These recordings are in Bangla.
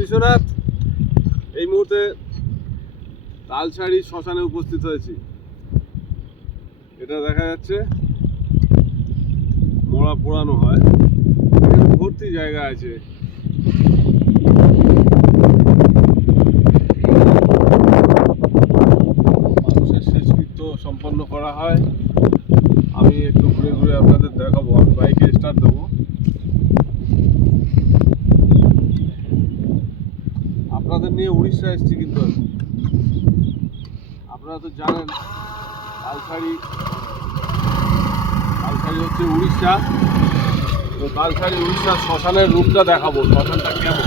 বিশ্বনাথ, এই মুহূর্তে তালসারি শ্মশানে উপস্থিত হয়েছি। এটা দেখা যাচ্ছে, মরা পোড়ানো হয়। ভর্তি জায়গা আছে। মানুষের শেষকৃত্য সম্পন্ন করা হয়। আমি একটু ঘুরে ঘুরে আপনাদের দেখাবো। আপনাদের নিয়ে উড়িষ্যা এসেছি কিন্তু। আপনারা তো জানেন তালসারি তালসারি হচ্ছে উড়িষ্যা তো তালসারি উড়িষ্যার শ্মশানের রূপটা দেখাবো, শ্মশানটা কেমন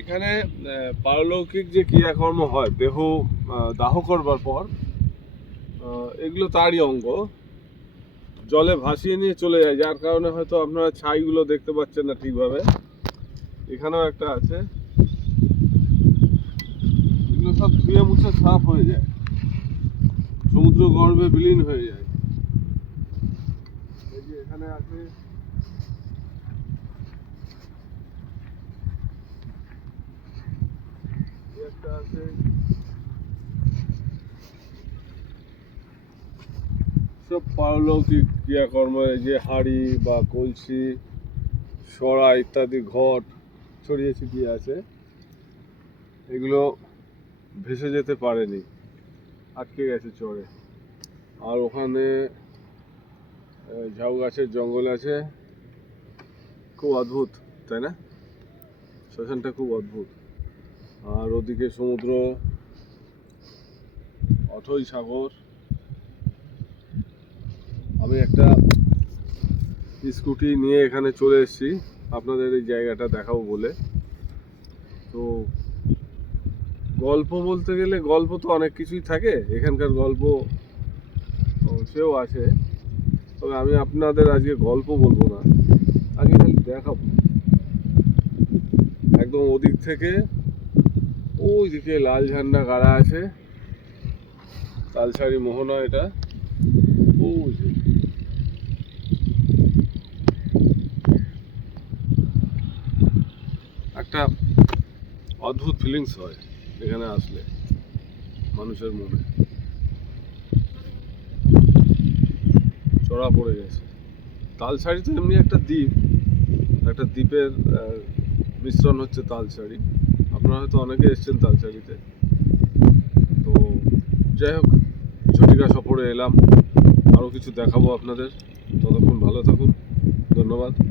এখানে আহ, পারলৌকিক যে ক্রিয়াকর্ম হয়, দেহ দাহ করবার পর এগুলো তারই অঙ্গ। জলে ভাসিয়ে নিয়ে চলে যায়, যার কারণে হয়তো আপনারা ছাইগুলো দেখতে পাচ্ছেন না ঠিকভাবে। এখানেও একটা আছে। এগুলো সব ধুয়ে মুছে সাফ হয়ে যায়। সমুদ্র গর্ভে বিলীন হয়ে যায়। এই যে এখানে আছে। একটা আছে সব পারলৌকিক ক্রিয়াকর্ম যে হাড়ি বা কলসি, সরা ইত্যাদি ঘট ছড়িয়ে ছিটিয়ে আছে, এগুলো ভেসে যেতে পারেনি, আটকে গেছে চরে। আর ওখানে ঝাউ গাছের জঙ্গল আছে। খুব অদ্ভুত, তাই না? শ্মশানটা খুব অদ্ভুত। আর ওদিকে সমুদ্র, অথই সাগর। আমি একটা স্কুটি নিয়ে এখানে চলে এসেছি। আপনাদের এই জায়গাটা দেখাবো বলে। তো গল্প বলতে গেলে গল্প তো অনেক কিছুই থাকে। এখানকার গল্প সেও আছে। তবে আমি আপনাদের আজকে গল্প বলব না। আগে খালি দেখাবো। একদম ওদিক থেকে ওই দিকে লাল ঝান্ডা গাড়া আছে তালসারি মোহনা এটা ওই। একটা অদ্ভুত ফিলিংস হয় এখানে আসলে, মানুষের মনে। চড়া পড়ে গেছে। তালসারি তো এমনি একটা দ্বীপ, একটা দ্বীপের মিশ্রণ হচ্ছে তালসারি আপনারা হয়তো অনেকে এসছেন তালচালিতে। তো যাই হোক, ঝটিকা সফরে এলাম। আরও কিছু দেখাবো আপনাদের। ততক্ষণ ভালো থাকুন। ধন্যবাদ।